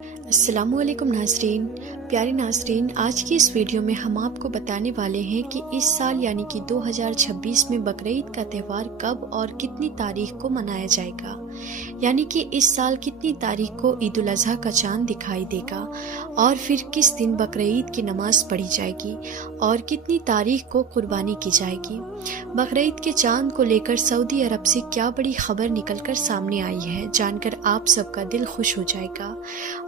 السلام علیکم ناظرین، پیارے ناظرین، آج کی اس ویڈیو میں ہم آپ کو بتانے والے ہیں کہ اس سال یعنی کہ 2026 میں بقرعید کا تہوار کب اور کتنی تاریخ کو منایا جائے گا، یعنی کہ اس سال کتنی تاریخ کو عید الاضحیٰ کا چاند دکھائی دے گا اور پھر کس دن بقرعید کی نماز پڑھی جائے گی اور کتنی تاریخ کو قربانی کی جائے گی۔ بقرعید کے چاند کو لے کر سعودی عرب سے کیا بڑی خبر نکل کر سامنے آئی ہے، جان کر آپ سب کا دل خوش ہو جائے گا۔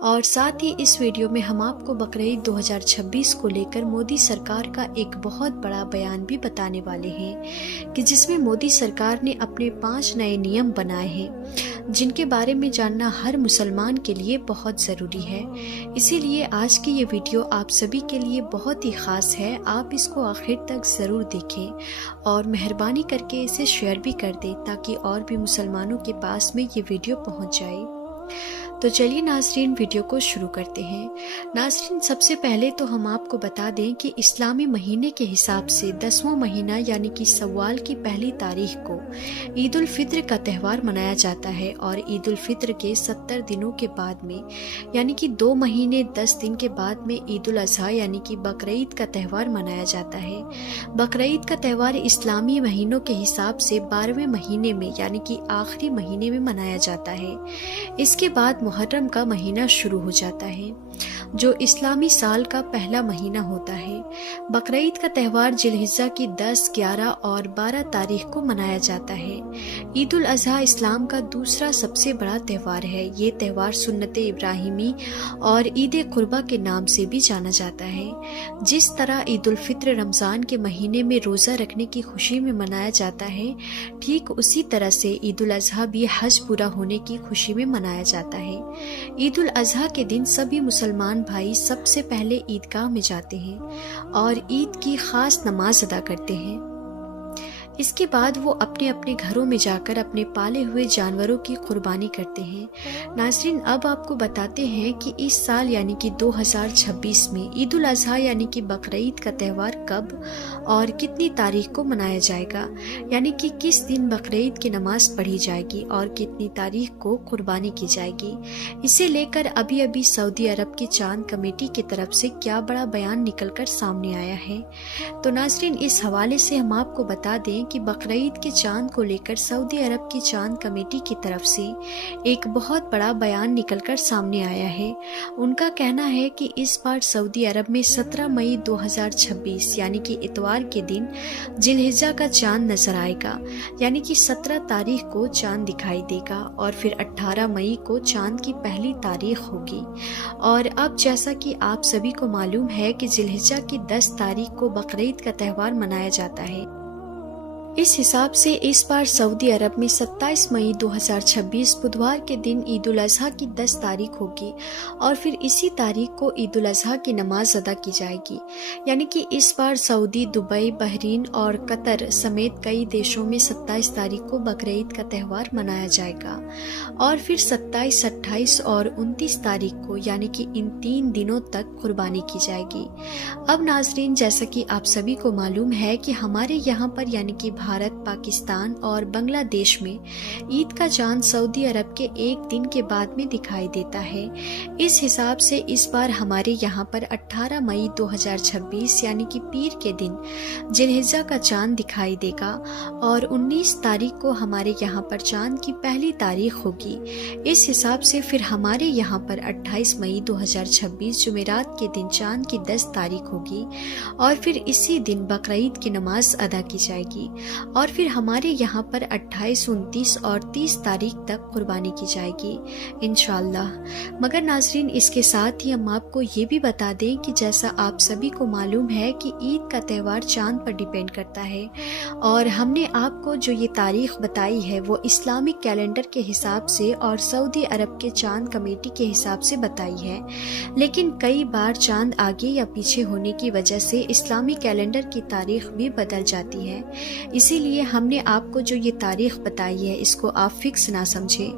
اور ساتھ ہی اس ویڈیو میں ہم آپ کو بقرعید 2026 کو لے کر مودی سرکار کا ایک بہت بڑا بیان بھی بتانے والے ہیں کہ جس میں مودی سرکار نے اپنے 5 نئے نیم بنائے ہیں جن کے بارے میں جاننا ہر مسلمان کے لیے بہت ضروری ہے۔ اسی لیے آج کی یہ ویڈیو آپ سبھی کے لیے بہت ہی خاص ہے، آپ اس کو آخر تک ضرور دیکھیں اور مہربانی کر کے اسے شیئر بھی کر دیں تاکہ اور بھی مسلمانوں کے پاس میں یہ ویڈیو پہنچ جائے۔ تو چلیے ناظرین، ویڈیو کو شروع کرتے ہیں۔ ناظرین، سب سے پہلے تو ہم آپ کو بتا دیں کہ اسلامی مہینے کے حساب سے 10واں مہینہ یعنی کہ سوال کی پہلی تاریخ کو عید الفطر کا تہوار منایا جاتا ہے اور عید الفطر کے 70 دنوں کے بعد میں یعنی کہ 2 مہینے 10 دن کے بعد میں عید الاضحیٰ یعنی کہ بقرعید کا تہوار منایا جاتا ہے۔ بقرعید کا تہوار اسلامی مہینوں کے حساب سے 12ویں مہینے میں یعنی کہ آخری مہینے میں منایا جاتا ہے۔ اس کے بعد محرم کا مہینہ شروع ہو جاتا ہے جو اسلامی سال کا پہلا مہینہ ہوتا ہے۔ بقرعید کا تہوار ذی الحجہ کی 10، 11 اور 12 تاریخ کو منایا جاتا ہے۔ عید الاضحیٰ اسلام کا دوسرا سب سے بڑا تہوار ہے۔ یہ تہوار سنت ابراہیمی اور عید قربہ کے نام سے بھی جانا جاتا ہے۔ جس طرح عید الفطر رمضان کے مہینے میں روزہ رکھنے کی خوشی میں منایا جاتا ہے، ٹھیک اسی طرح سے عید الاضحیٰ بھی حج پورا ہونے کی خوشی میں منایا جاتا ہے۔ عید الاضحیٰ کے دن سبھی مسلمان بھائی سب سے پہلے عیدگاہ میں جاتے ہیں اور عید کی خاص نماز ادا کرتے ہیں۔ اس کے بعد وہ اپنے اپنے گھروں میں جا کر اپنے پالے ہوئے جانوروں کی قربانی کرتے ہیں۔ ناظرین، اب آپ کو بتاتے ہیں کہ اس سال یعنی کہ 2026 میں عید الاضحیٰ یعنی کہ بقرعید کا تہوار کب اور کتنی تاریخ کو منایا جائے گا، یعنی کہ کس دن بقرعید کی نماز پڑھی جائے گی اور کتنی تاریخ کو قربانی کی جائے گی۔ اسے لے کر ابھی سعودی عرب کی چاند کمیٹی کی طرف سے کیا بڑا بیان نکل کر سامنے آیا ہے۔ تو ناظرین، اس حوالے سے ہم آپ کو بتا دیں کہ بقرعید کے چاند کو لے کر سعودی عرب کی چاند کمیٹی کی طرف سے ایک بہت بڑا بیان نکل کر سامنے آیا ہے۔ ان کا کہنا ہے کہ اس بار سعودی عرب میں 17 مئی 2026 یعنی کہ اتوار کے دن ذی الحجہ کا چاند نظر آئے گا، یعنی کہ 17 تاریخ کو چاند دکھائی دے گا اور پھر 18 مئی کو چاند کی پہلی تاریخ ہوگی۔ اور اب جیسا کہ آپ سبھی کو معلوم ہے کہ ذی الحجہ کی 10 تاریخ کو بقرعید کا تہوار منایا جاتا ہے۔ اس حساب سے اس بار سعودی عرب میں 27 مئی 2026 بدھوار کے دن عید الاضحیٰ کی 10 تاریخ ہوگی اور پھر اسی تاریخ کو عید الاضحیٰ کی نماز ادا کی جائے گی، یعنی کہ اس بار سعودی، دبئی، بحرین اور قطر سمیت کئی دیشوں میں 27 تاریخ کو بقرعید کا تہوار منایا جائے گا اور پھر 27، 28 اور 29 تاریخ کو یعنی کہ ان 3 دنوں تک قربانی کی جائے گی۔ اب ناظرین، جیسا کہ آپ سبھی کو معلوم ہے کہ ہمارے یہاں پر یعنی کہ بھارت، پاکستان اور بنگلہ دیش میں عید کا چاند سعودی عرب کے 1 دن کے بعد میں دکھائی دیتا ہے۔ اس حساب سے اس بار ہمارے یہاں پر 18 مئی 2026 یعنی کہ پیر کے دن ذی الحجہ کا چاند دکھائی دے گا اور 19 تاریخ کو ہمارے یہاں پر چاند کی پہلی تاریخ ہوگی۔ اس حساب سے پھر ہمارے یہاں پر 28 مئی 2026 جمعرات کے دن چاند کی 10 تاریخ ہوگی اور پھر اسی دن بقرعید کی نماز ادا کی جائے گی اور پھر ہمارے یہاں پر 28، 29 اور 30 تاریخ تک قربانی کی جائے گی انشاءاللہ۔ مگر ناظرین، اس کے ساتھ ہی ہم آپ کو یہ بھی بتا دیں کہ جیسا آپ سبھی کو معلوم ہے کہ عید کا تہوار چاند پر ڈیپینڈ کرتا ہے اور ہم نے آپ کو جو یہ تاریخ بتائی ہے وہ اسلامک کیلنڈر کے حساب سے اور سعودی عرب کے چاند کمیٹی کے حساب سے بتائی ہے، لیکن کئی بار چاند آگے یا پیچھے ہونے کی وجہ سے اسلامی کیلنڈر کی تاریخ بھی بدل جاتی ہے۔ اسی لیے ہم نے آپ کو جو یہ تاریخ بتائی ہے اس کو آپ فکس نہ سمجھیں۔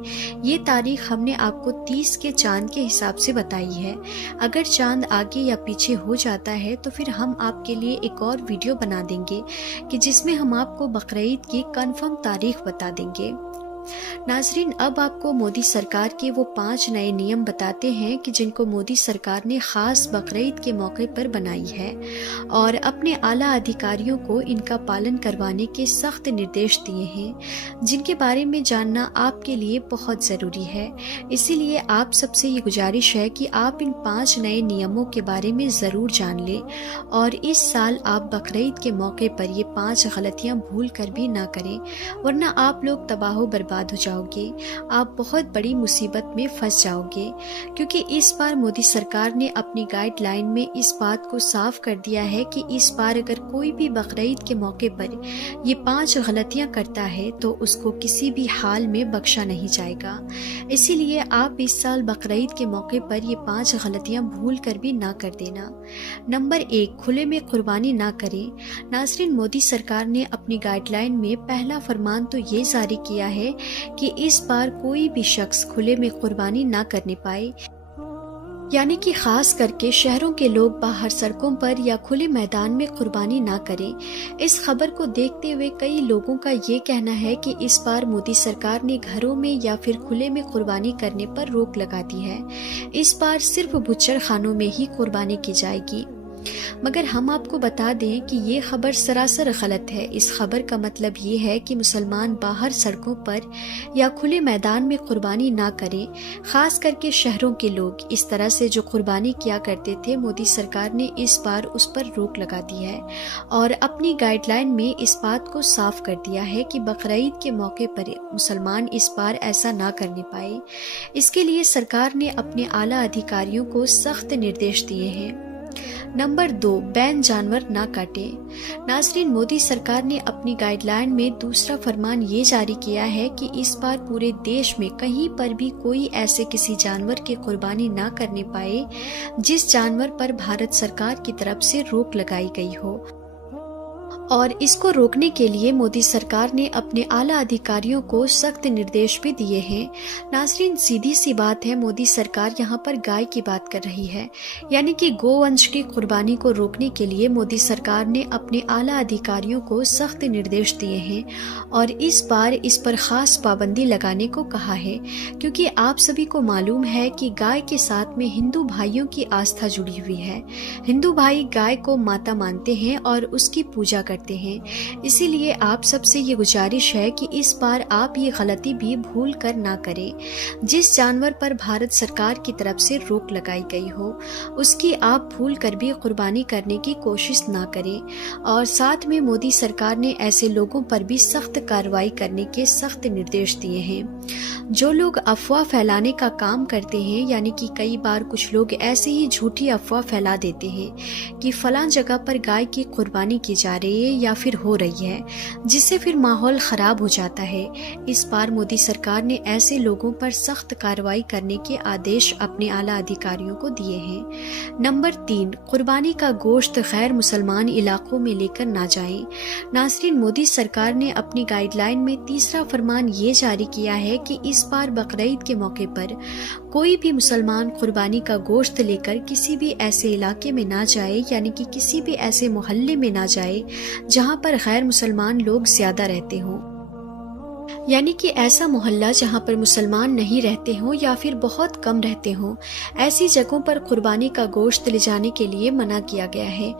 یہ تاریخ ہم نے آپ کو 30 کے چاند کے حساب سے بتائی ہے۔ اگر چاند آگے یا پیچھے ہو جاتا ہے تو پھر ہم آپ کے لیے ایک اور ویڈیو بنا دیں گے کہ جس میں ہم آپ کو بقرعید کی کنفرم تاریخ بتا دیں گے۔ नाजरीन, अब आपको मोदी सरकार के वो 5 नए नियम बताते हैं कि जिनको मोदी सरकार ने खास बकरीद के मौके पर बनाई है और अपने आला अधिकारियों को इनका पालन करवाने के सख्त निर्देश दिए हैं, जिनके बारे में जानना आपके लिए बहुत ज़रूरी है। इसीलिए आप सबसे ये गुजारिश है कि आप इन 5 नए नियमों के बारे में ज़रूर जान लें और इस साल आप बकरीद के मौके पर ये 5 गलतियाँ भूल कर भी ना करें, वरना आप लोग तबाह बर्बाद हो जाओगे, आप बहुत बड़ी मुसीबत में फंस जाओगे। क्योंकि इस बार मोदी सरकार ने अपनी गाइडलाइन में इस बात को साफ कर दिया है कि इस बार अगर कोई भी बकरीद के मौके पर ये 5 गलतियां करता है तो उसको किसी भी हाल में बख्शा नहीं जाएगा। इसीलिए आप इस साल बकरीद के मौके पर ये 5 गलतियां भूल कर भी ना कर देना। नंबर 1, खुले में कुर्बानी ना करें। नाज़रीन, मोदी सरकार ने अपनी गाइडलाइन में पहला फरमान तो ये जारी किया है कि इस बार कोई भी शख्स खुले में कुर्बानी ना करने पाए, यानी कि खास करके शहरों के लोग बाहर सड़कों पर या खुले मैदान में कुर्बानी ना करें। इस खबर को देखते हुए कई लोगों का ये कहना है कि इस बार मोदी सरकार ने घरों में या फिर खुले में कुर्बानी करने पर रोक लगा दी है। इस बार सिर्फ बुच्चड़ खानों में ही कुर्बानी की जाएगी। मगर हम आपको बता दें कि ये खबर सरासर गलत है। इस खबर का मतलब ये है कि मुसलमान बाहर सड़कों पर या खुले मैदान में कुर्बानी ना करें, खास करके शहरों के लोग। इस तरह से जो कुर्बानी किया करते थे, मोदी सरकार ने इस बार उस पर रोक लगा दी है और अपनी गाइडलाइन में इस बात को साफ कर दिया है कि बकरीद के मौके पर मुसलमान इस बार ऐसा ना करने पाए। इसके लिए सरकार ने अपने आला अधिकारियों को सख्त निर्देश दिए हैं। नंबर 2, बैन जानवर ना काटे। नाज़रीन, मोदी सरकार ने अपनी गाइडलाइन में दूसरा फरमान ये जारी किया है कि इस बार पूरे देश में कहीं पर भी कोई ऐसे किसी जानवर की कुर्बानी ना करने पाए जिस जानवर पर भारत सरकार की तरफ से रोक लगाई गई हो। और इसको रोकने के लिए मोदी सरकार ने अपने आला अधिकारियों को सख्त निर्देश भी दिए हैं। नाज़रीन, सीधी सी बात है, मोदी सरकार यहाँ पर गाय की बात कर रही है, यानी कि गोवंश की कुर्बानी को रोकने के लिए मोदी सरकार ने अपने आला अधिकारियों को सख्त निर्देश दिए हैं और इस बार इस पर खास पाबंदी लगाने को कहा है। क्योंकि आप सभी को मालूम है कि गाय के साथ में हिंदू भाइयों की आस्था जुड़ी हुई है। हिंदू भाई गाय को माता मानते हैं और उसकी पूजा करते हैं। इसीलिए आप सबसे ये गुजारिश है कि इस बार आप ये गलती भी भूल कर ना करें। जिस जानवर पर भारत सरकार की तरफ से रोक लगाई गई हो उसकी आप भूल कर भी कुर्बानी करने की कोशिश ना करें। और साथ में मोदी सरकार ने ऐसे लोगों पर भी सख्त कार्रवाई करने के सख्त निर्देश दिए हैं जो लोग अफवाह फैलाने का काम करते हैं। यानी कि कई बार कुछ लोग ऐसे ही झूठी अफवाह फैला देते हैं कि फलां जगह पर गाय की कुर्बानी की जा रही है या फिर हो रही है, जिससे फिर माहौल खराब हो जाता है। इस बार मोदी सरकार ने ऐसे लोगों पर सख्त कार्रवाई करने के आदेश अपने आला अधिकारियों को दिए हैं। नंबर 3, कुर्बानी का गोश्त गैर मुसलमान इलाकों में लेकर ना जाएं। नाज़रीन, मोदी सरकार ने अपनी गाइडलाइन में तीसरा फरमान ये जारी किया है कि इस बार बकरीद के मौके पर कोई भी मुसलमान कुर्बानी का गोश्त लेकर किसी भी ऐसे इलाके में ना जाए, यानी कि किसी भी ऐसे मोहल्ले में ना जाए जहां पर गैर मुसलमान लोग ज्यादा रहते हों। यानी कि ऐसा मोहल्ला जहाँ पर मुसलमान नहीं रहते हों या फिर बहुत कम रहते हों, ऐसी जगहों पर कुर्बानी का गोश्त ले जाने के लिए मना किया गया है।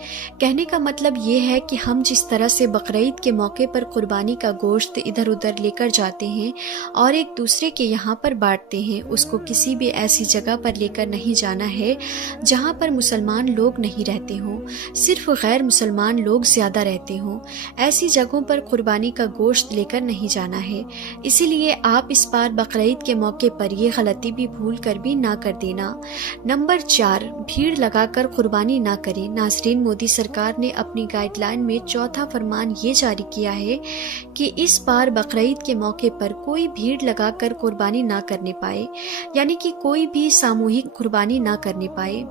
कहने का मतलब ये है कि हम जिस तरह से बकरीद के मौके पर कुर्बानी का गोश्त इधर उधर लेकर जाते हैं और एक दूसरे के यहाँ पर बांटते हैं, उसको किसी भी ऐसी जगह पर लेकर नहीं जाना है जहाँ पर मुसलमान लोग नहीं रहते हों, सिर्फ गैर मुसलमान लोग ज्यादा रहते हों। ऐसी जगहों पर कुर्बानी का गोश्त लेकर नहीं जाना है। इसीलिए आप इस बार बकरीद के मौके पर ये गलती भी भूल कर भी ना कर देना। नंबर 4, भीड़ लगाकर कुर्बानी ना करें। नाज़रीन, मोदी सरकार ने अपनी गाइडलाइन में चौथा फरमान ये जारी किया है कि इस बार बकरीद के मौके पर कोई भीड़ लगाकर कुर्बानी ना करने पाए, यानी कि कोई भी सामूहिक कुर्बानी ना करने पाए।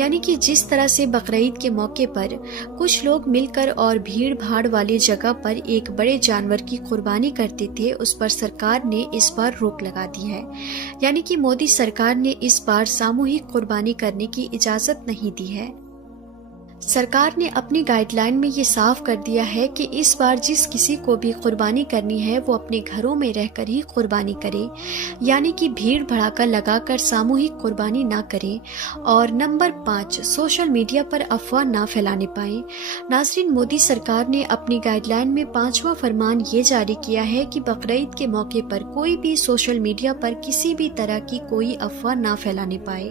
यानी कि जिस तरह से बकरीद के मौके पर कुछ लोग मिलकर और भीड़ भाड़ वाली जगह पर एक बड़े जानवर की कुर्बानी करते थे, उस पर सरकार ने इस बार रोक लगा दी है। यानी कि मोदी सरकार ने इस बार सामूहिक कुर्बानी करने की इजाजत नहीं दी है। सरकार ने अपनी गाइडलाइन में ये साफ कर दिया है कि इस बार जिस किसी को भी कुर्बानी करनी है वो अपने घरों में रहकर ही कुर्बानी करे, यानी कि भीड़ भड़ाका लगाकर सामूहिक कुर्बानी ना करें। और नंबर 5, सोशल मीडिया पर अफवाह ना फैलाने पाएं। नाज़रीन, मोदी सरकार ने अपनी गाइडलाइन में 5वां फरमान ये जारी किया है कि बकरीद के मौके पर कोई भी सोशल मीडिया पर किसी भी तरह की कोई अफवाह ना फैलाने पाए।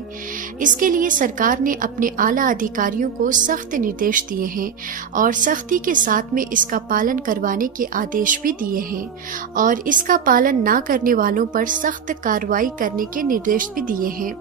इसके लिए सरकार ने अपने आला अधिकारियों को सख्त निर्देश दिए हैं और सख्ती के साथ में इसका पालन करवाने के आदेश भी दिए हैं और इसका पालन ना करने वालों पर सख्त कार्रवाई करने के निर्देश भी दिए हैं।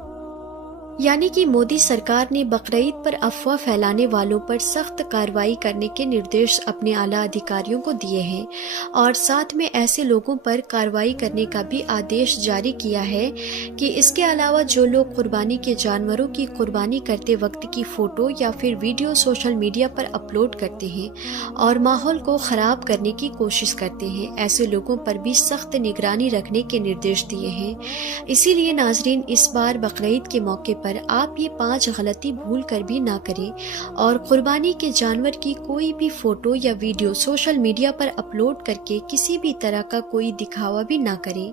यानी कि मोदी सरकार ने बकरीद पर अफवाह फैलाने वालों पर सख्त कार्रवाई करने के निर्देश अपने आला अधिकारियों को दिए हैं और साथ में ऐसे लोगों पर कार्रवाई करने का भी आदेश जारी किया है कि इसके अलावा जो लोग कुर्बानी के जानवरों की कुर्बानी करते वक्त की फ़ोटो या फिर वीडियो सोशल मीडिया पर अपलोड करते हैं और माहौल को ख़राब करने की कोशिश करते हैं, ऐसे लोगों पर भी सख्त निगरानी रखने के निर्देश दिए हैं। इसीलिए नाजरीन, इस बार बकरीद के मौके पर आप ये 5 गलती भूल कर भी ना करें और कुर्बानी के जानवर की कोई भी फोटो या वीडियो सोशल मीडिया पर अपलोड करके किसी भी तरह का कोई दिखावा भी ना करें।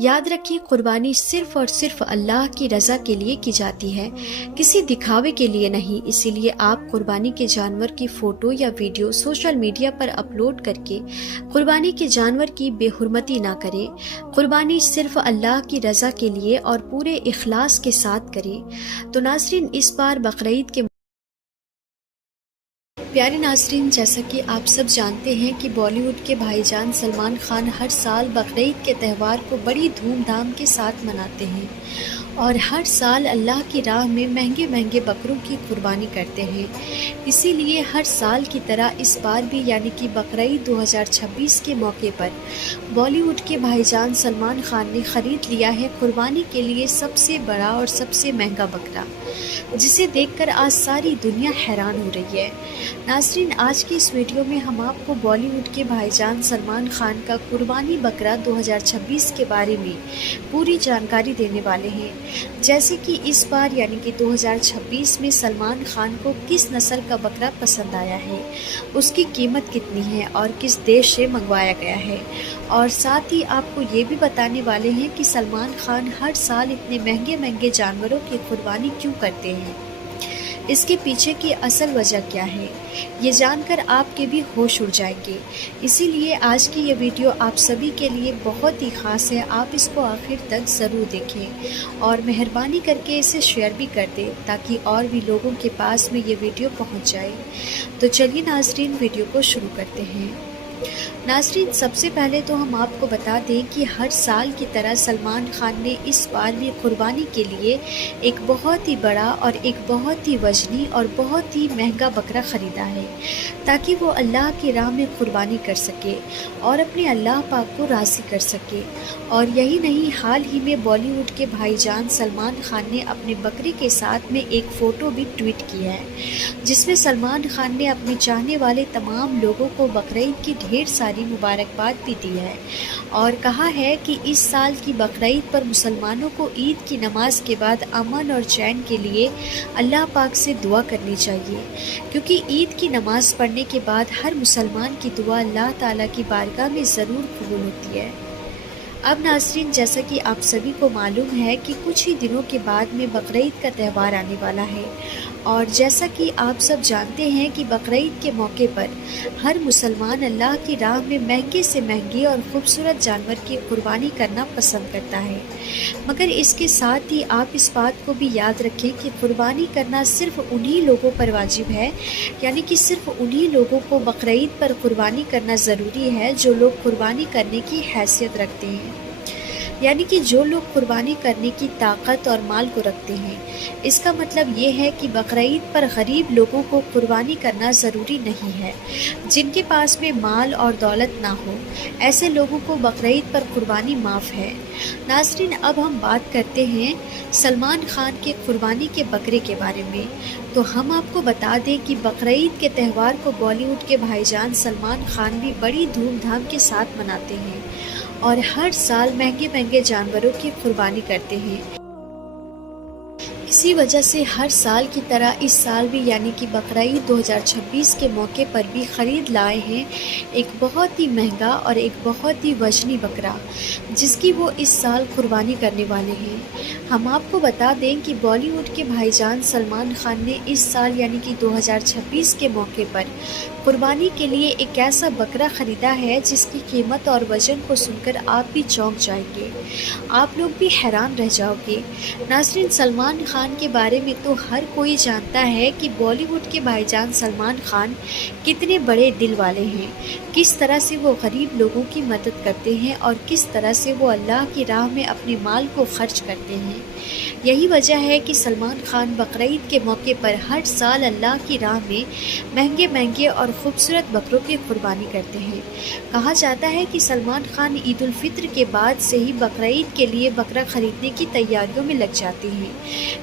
याद रखिए, कुर्बानी सिर्फ और सिर्फ अल्लाह की रज़ा के लिए की जाती है, किसी दिखावे के लिए नहीं। इसीलिए आप कुर्बानी के जानवर की फोटो या वीडियो सोशल मीडिया पर अपलोड करके कुर्बानी के जानवर की बेहुरमती ना करें। कुर्बानी सिर्फ अल्लाह की रज़ा के लिए और पूरे इखलास के साथ करें। तो नाज़रीन, इस बार बकरीद के प्यारे नाज़रीन, जैसा कि आप सब जानते हैं कि बॉलीवुड के भाईजान सलमान खान हर साल बकरीद के त्यौहार को बड़ी धूमधाम के साथ मनाते हैं और हर साल अल्लाह की राह में महंगे महंगे बकरों की कुर्बानी करते हैं। इसीलिए हर साल की तरह इस बार भी यानी कि बकरीद 2026 के मौके पर बॉलीवुड के भाईजान सलमान खान ने ख़रीद लिया है कुर्बानी के लिए सबसे बड़ा और सबसे महंगा बकरा, जिसे देखकर आज सारी दुनिया हैरान हो रही है। नाज़रीन, आज की इस वीडियो में हम आपको बॉलीवुड के भाईजान सलमान खान का कुर्बानी बकरा 2026 के बारे में पूरी जानकारी देने वाले हैं। जैसे कि इस बार यानी कि 2026 में सलमान खान को किस नस्ल का बकरा पसंद आया है, उसकी कीमत कितनी है और किस देश से मंगवाया गया है, और साथ ही आपको ये भी बताने वाले हैं कि सलमान खान हर साल इतने महंगे महंगे जानवरों की कुर्बानी क्यों करते हैं, इसके पीछे की असल वजह क्या है, ये जानकर आपके भी होश उड़ जाएंगे। इसीलिए आज की ये वीडियो आप सभी के लिए बहुत ही ख़ास है, आप इसको आखिर तक ज़रूर देखें और मेहरबानी करके इसे शेयर भी कर दें ताकि और भी लोगों के पास में ये वीडियो पहुंच जाए। तो चलिए नाज़रीन, वीडियो को शुरू करते हैं। नाज़रीन, सबसे पहले तो हम आपको बता दें कि हर साल की तरह सलमान खान ने इस बार भी कुर्बानी के लिए एक बहुत ही बड़ा और एक बहुत ही वजनी और बहुत ही महंगा बकरा ख़रीदा है ताकि वो अल्लाह की राह में कुर्बानी कर सके और अपने अल्लाह पाक को राज़ी कर सके। और यही नहीं, हाल ही में बॉलीवुड के भाईजान सलमान खान ने अपने बकरे के साथ में एक फ़ोटो भी ट्वीट किया है जिसमें सलमान खान ने अपने चाहने वाले तमाम लोगों को बकरीद की ढेर सारी मुबारकबाद भी दी है और कहा है कि इस साल की बकरीद पर मुसलमानों को ईद की नमाज के बाद अमन और चैन के लिए अल्लाह पाक से दुआ करनी चाहिए, क्योंकि ईद की नमाज पढ़ने के बाद हर मुसलमान की दुआ अल्लाह ताला की बारगाह में ज़रूर कबूल होती है। अब नाज़रीन, जैसा कि आप सभी को मालूम है कि कुछ ही दिनों के बाद में बकरीद का त्यौहार आने वाला है और जैसा कि आप सब जानते हैं कि बकरीद के मौके पर हर मुसलमान अल्लाह की राह में महंगे से महंगे और ख़ूबसूरत जानवर की कुर्बानी करना पसंद करता है। मगर इसके साथ ही आप इस बात को भी याद रखें कि कुर्बानी करना सिर्फ़ उन्हीं लोगों पर वाजिब है, यानी कि सिर्फ़ उन्हीं लोगों को बकरीद पर कुर्बानी करना ज़रूरी है जो लोग कुर्बानी करने की हैसियत रखते हैं, यानी कि जो लोग कुर्बानी करने की ताकत और माल को रखते हैं। इसका मतलब ये है कि बकरीद पर गरीब लोगों को कुर्बानी करना ज़रूरी नहीं है। जिनके पास में माल और दौलत ना हो, ऐसे लोगों को बकरीद पर कुर्बानी माफ़ है। नाज़रीन, अब हम बात करते हैं सलमान खान के कुर्बानी के बकरे के बारे में। तो हम आपको बता दें कि बकरीद के त्यौहार को बॉलीवुड के भाईजान सलमान खान भी बड़ी धूमधाम के साथ मनाते हैं और हर साल महंगे महंगे जानवरों की कुर्बानी करते हैं। इस इसी वजह से हर साल की तरह इस साल भी यानी कि बकरीद 2026 के मौके पर भी ख़रीद लाए हैं एक बहुत ही महंगा और एक बहुत ही वजनी बकरा, जिसकी वो इस साल कुर्बानी करने वाले हैं। हम आपको बता दें कि बॉलीवुड के भाईजान सलमान खान ने इस साल यानी कि 2026 के मौके पर कुर्बानी के लिए एक ऐसा बकरा ख़रीदा है जिसकी कीमत और वज़न को सुनकर आप भी चौंक जाएंगे, आप लोग भी हैरान रह जाओगे। नाज़रीन, सलमान खान के बारे में तो हर कोई जानता है कि बॉलीवुड के भाईजान सलमान खान कितने बड़े दिल वाले हैं, किस तरह से वो गरीब लोगों की मदद करते हैं और किस तरह से वो अल्लाह की राह में अपने माल को खर्च करते हैं। यही वजह है कि सलमान खान बकरीद के मौके पर हर साल अल्लाह की राह में महंगे महंगे और खूबसूरत बकरों की कुर्बानी करते हैं। कहा जाता है कि सलमान खान ईद उल फित्र के बाद से ही बकरीद के लिए बकरा खरीदने की तैयारियों में लग जाते हैं।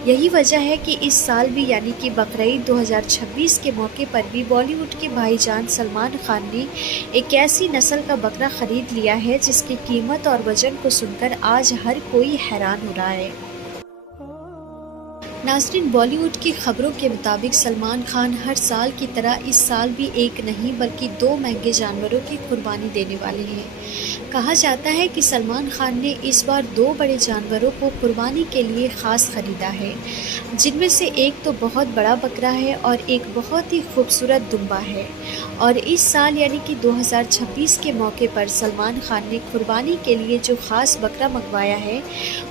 यही वजह है कि इस साल भी यानी कि बकरीद 2026 के मौके पर भी बॉलीवुड के भाईजान सलमान खान ने एक ऐसी नस्ल का बकरा खरीद लिया है जिसकी कीमत और वजन को सुनकर आज हर कोई हैरान हो रहा है। नाज़रीन, बॉलीवुड की खबरों के मुताबिक सलमान खान हर साल की तरह इस साल भी एक नहीं बल्कि 2 महंगे जानवरों की कुर्बानी देने वाले हैं। कहा जाता है कि सलमान खान ने इस बार 2 बड़े जानवरों को कुर्बानी के लिए ख़ास ख़रीदा है, जिनमें से एक तो बहुत बड़ा बकरा है और एक बहुत ही खूबसूरत दुम्बा है। और इस साल यानी कि 2026 के मौके पर सलमान खान ने कुर्बानी के लिए जो ख़ास बकरा मंगवाया है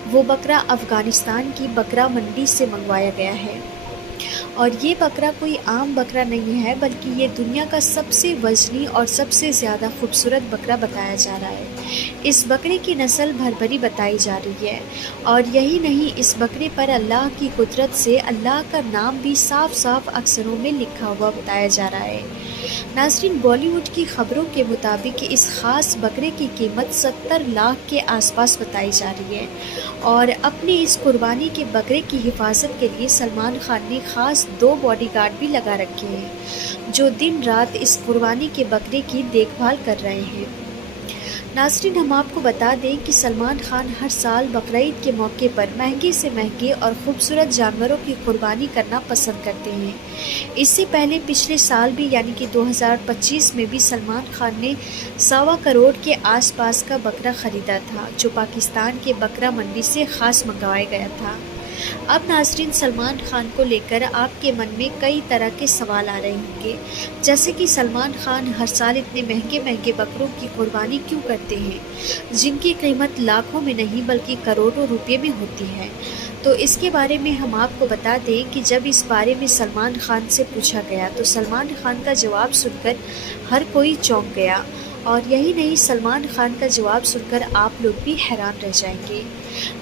वो बकरा अफ़गानिस्तान की बकरा मंडी से मंगवाया गया है। और ये बकरा कोई आम बकरा नहीं है बल्कि ये दुनिया का सबसे वजनी और सबसे ज़्यादा खूबसूरत बकरा बताया जा रहा है। इस बकरे की नस्ल भरभरी बताई जा रही है और यही नहीं, इस बकरे पर अल्लाह की कुदरत से अल्लाह का नाम भी साफ साफ अक्षरों में लिखा हुआ बताया जा रहा है। नाज़रीन, बॉलीवुड की खबरों के मुताबिक इस ख़ास बकरे की कीमत 70 लाख के आसपास बताई जा रही है और अपने इस कुर्बानी के बकरे की हिफाजत के लिए सलमान खान ने ख़ास 2 बॉडीगार्ड भी लगा रखे हैं जो दिन रात इस कुर्बानी के बकरे की देखभाल कर रहे हैं। नाज़रीन, हम आपको बता दें कि सलमान खान हर साल बकरीद के मौके पर महंगे से महंगे और ख़ूबसूरत जानवरों की कुर्बानी करना पसंद करते हैं। इससे पहले पिछले साल भी यानी कि 2025 में भी सलमान खान ने 1.25 करोड़ के आसपास का बकरा ख़रीदा था जो पाकिस्तान के बकरा मंडी से ख़ास मंगवाया गया था। अब नाज़रीन, सलमान खान को लेकर आपके मन में कई तरह के सवाल आ रहे होंगे, जैसे कि सलमान खान हर साल इतने महंगे महंगे बकरों की कुर्बानी क्यों करते हैं जिनकी कीमत लाखों में नहीं बल्कि करोड़ों रुपए में होती है। तो इसके बारे में हम आपको बता दें कि जब इस बारे में सलमान खान से पूछा गया तो सलमान खान का जवाब सुनकर हर कोई चौंक गया। और यही नहीं, सलमान खान का जवाब सुनकर आप लोग भी हैरान रह जाएंगे।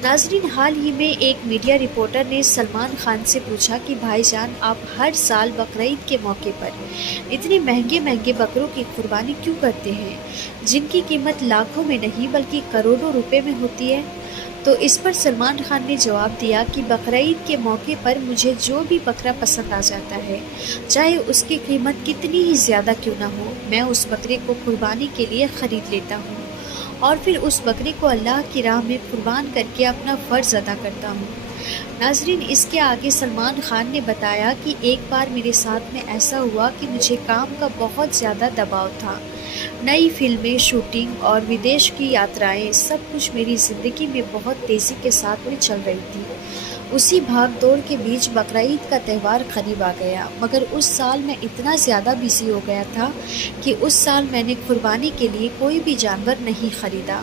नाज़रीन, हाल ही में एक मीडिया रिपोर्टर ने सलमान खान से पूछा कि भाईजान, आप हर साल बकरीद के मौके पर इतने महंगे महंगे बकरों की कुर्बानी क्यों करते हैं जिनकी कीमत लाखों में नहीं बल्कि करोड़ों रुपए में होती है। तो इस पर सलमान खान ने जवाब दिया कि बकरीद के मौके पर मुझे जो भी बकरा पसंद आ जाता है, चाहे उसकी कीमत कितनी ही ज़्यादा क्यों ना हो, मैं उस बकरे को कुर्बानी के लिए ख़रीद लेता हूँ और फिर उस बकरे को अल्लाह की राह में कुर्बान करके अपना फ़र्ज़ अदा करता हूँ। नाज़रीन, इसके आगे सलमान खान ने बताया कि एक बार मेरे साथ में ऐसा हुआ कि मुझे काम का बहुत ज़्यादा दबाव था। नई फिल्में, शूटिंग और विदेश की यात्राएं, सब कुछ मेरी ज़िंदगी में बहुत तेज़ी के साथ में चल रही थी। उसी भाग दौड़ के बीच बकरीद का त्यौहार करीब आ गया, मगर उस साल मैं इतना ज़्यादा बिज़ी हो गया था कि उस साल मैंने कुर्बानी के लिए कोई भी जानवर नहीं ख़रीदा।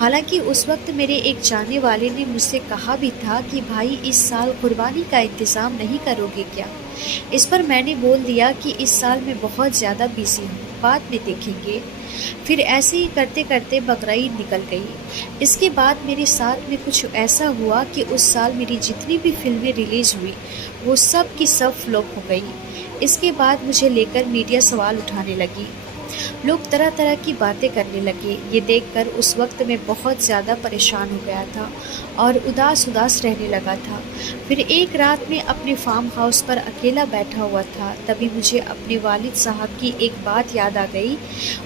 हालांकि उस वक्त मेरे एक जानने वाले ने मुझसे कहा भी था कि भाई, इस साल कुर्बानी का इंतज़ाम नहीं करोगे क्या। इस पर मैंने बोल दिया कि इस साल मैं बहुत ज़्यादा बिज़ी हूँ, बाद में देखेंगे। फिर ऐसे ही करते करते बकरीद निकल गई। इसके बाद मेरे साथ में कुछ ऐसा हुआ कि उस साल मेरी जितनी भी फिल्में रिलीज़ हुई वो सब की सब फ्लॉप हो गई। इसके बाद मुझे लेकर मीडिया सवाल उठाने लगी लोग तरह तरह की बातें करने लगे। ये देखकर उस वक्त मैं बहुत ज़्यादा परेशान हो गया था और उदास उदास रहने लगा था। फिर एक रात में अपने फार्म हाउस पर अकेला बैठा हुआ था, तभी मुझे अपने वालिद साहब की एक बात याद आ गई।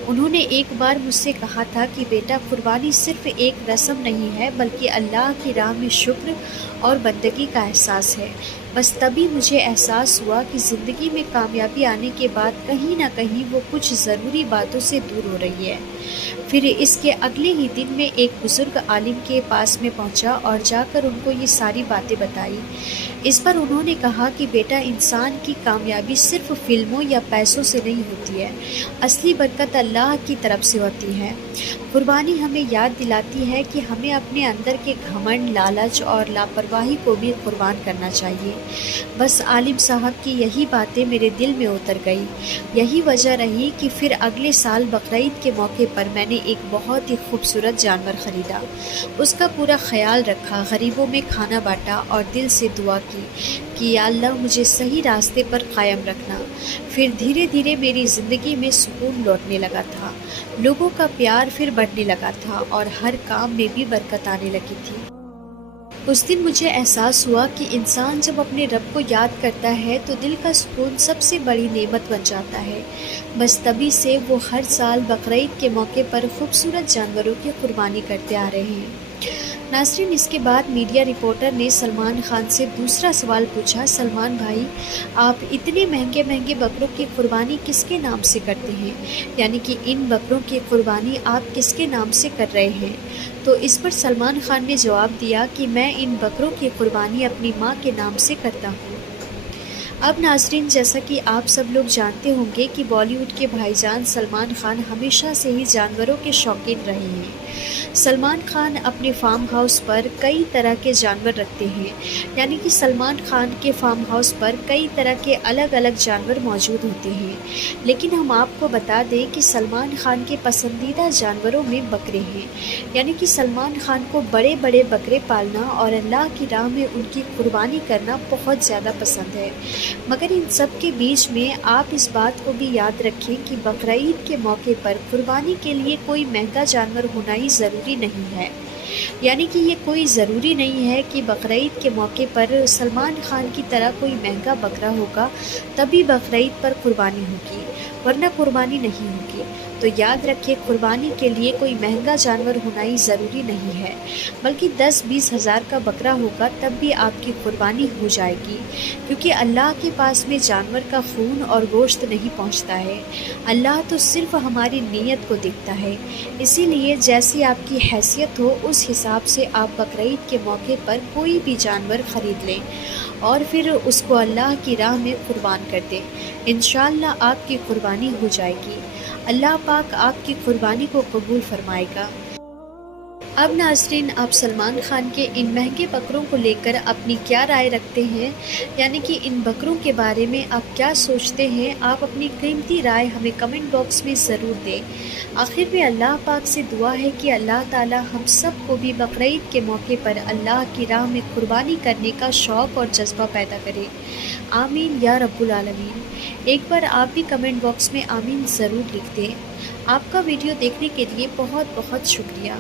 उन्होंने एक बार मुझसे कहा था कि बेटा, कुर्बानी सिर्फ एक रस्म नहीं है बल्कि अल्लाह की राह में शुक्र और बंदगी का एहसास है। बस तभी मुझे एहसास हुआ कि ज़िंदगी में कामयाबी आने के बाद कहीं ना कहीं वो कुछ ज़रूरी बातों से दूर हो रही है। फिर इसके अगले ही दिन मैं एक बुज़ुर्ग आलिम के पास में पहुंचा और जाकर उनको ये सारी बातें बताई। इस पर उन्होंने कहा कि बेटा, इंसान की कामयाबी सिर्फ फिल्मों या पैसों से नहीं होती है, असली बरकत अल्लाह की तरफ से होती है। कुर्बानी हमें याद दिलाती है कि हमें अपने अंदर के घमंड, लालच और लापरवाही को भी कुर्बान करना चाहिए। बस आलिम साहब की यही बातें मेरे दिल में उतर गई। यही वजह रही कि फिर अगले साल बकरीद के मौके पर मैंने एक बहुत ही खूबसूरत जानवर ख़रीदा। उसका पूरा ख्याल रखा, गरीबों में खाना बांटा और दिल से दुआ की कि या अल्लाह, मुझे सही रास्ते पर कायम रखना। फिर धीरे धीरे मेरी ज़िंदगी में सुकून लौटने लगा था, लोगों का प्यार फिर बढ़ने लगा था और हर काम में भी बरकत आने लगी थी। उस दिन मुझे एहसास हुआ कि इंसान जब अपने रब को याद करता है तो दिल का सुकून सबसे बड़ी नेमत बन जाता है। बस तभी से वो हर साल बकरीद के मौके पर खूबसूरत जानवरों की कुर्बानी करते आ रहे हैं। नाज़रीन, इसके बाद मीडिया रिपोर्टर ने सलमान खान से दूसरा सवाल पूछा, सलमान भाई, आप इतने महंगे महंगे बकरों की कुर्बानी किसके नाम से करते हैं? यानी कि इन बकरों की कुर्बानी आप किसके नाम से कर रहे हैं? तो इस पर सलमान खान ने जवाब दिया कि मैं इन बकरों की कुर्बानी अपनी माँ के नाम से करता हूँ। अब नाज़रीन, जैसा कि आप सब लोग जानते होंगे कि बॉलीवुड के भाईजान सलमान खान हमेशा से ही जानवरों के शौकीन रहे हैं। सलमान खान अपने फार्म हाउस पर कई तरह के जानवर रखते हैं, यानी कि सलमान खान के फार्म हाउस पर कई तरह के अलग अलग जानवर मौजूद होते हैं। लेकिन हम आपको बता दें कि सलमान खान के पसंदीदा जानवरों में बकरे हैं, यानी कि सलमान खान को बड़े बड़े बकरे पालना और अल्लाह की राह में उनकी कुर्बानी करना बहुत ज़्यादा पसंद है। मगर इन सब के बीच में आप इस बात को भी याद रखें कि बकरीद के मौके पर कुर्बानी के लिए कोई महंगा जानवर होना ही ज़रूरी नहीं है। यानी कि ये कोई ज़रूरी नहीं है कि बकरीद के मौके पर सलमान खान की तरह कोई महंगा बकरा होगा तभी बकरीद पर कुर्बानी होगी, वरना कुर्बानी नहीं होगी। तो याद रखिए, कुर्बानी के लिए कोई महंगा जानवर होना ही ज़रूरी नहीं है, बल्कि 10-20 हज़ार का बकरा होगा तब भी आपकी कुर्बानी हो जाएगी, क्योंकि अल्लाह के पास में जानवर का खून और गोश्त नहीं पहुंचता है। अल्लाह तो सिर्फ हमारी नीयत को देखता है। इसीलिए जैसी आपकी हैसियत हो उस हिसाब से आप बकरीद के मौके पर कोई भी जानवर ख़रीद लें और फिर उसको अल्लाह की राह में कुर्बान कर दें। इंशाअल्लाह आपकी कुर्बानी हो जाएगी। अल्लाह पाक आपकी कुर्बानी को कबूल फरमाएगा। अब नाज़रीन, आप सलमान खान के इन महंगे बकरों को लेकर अपनी क्या राय रखते हैं, यानी कि इन बकरों के बारे में आप क्या सोचते हैं? आप अपनी कीमती राय हमें कमेंट बॉक्स में ज़रूर दें। आखिर में अल्लाह पाक से दुआ है कि अल्लाह ताला हम सब को भी बकरीद के मौके पर अल्लाह की राह में कुर्बानी करने का शौक़ और जज्बा पैदा करे। आमीन या रब्बुल आलमीन। एक बार आप भी कमेंट बॉक्स में आमीन ज़रूर लिख दें। आपका वीडियो देखने के लिए बहुत बहुत शुक्रिया।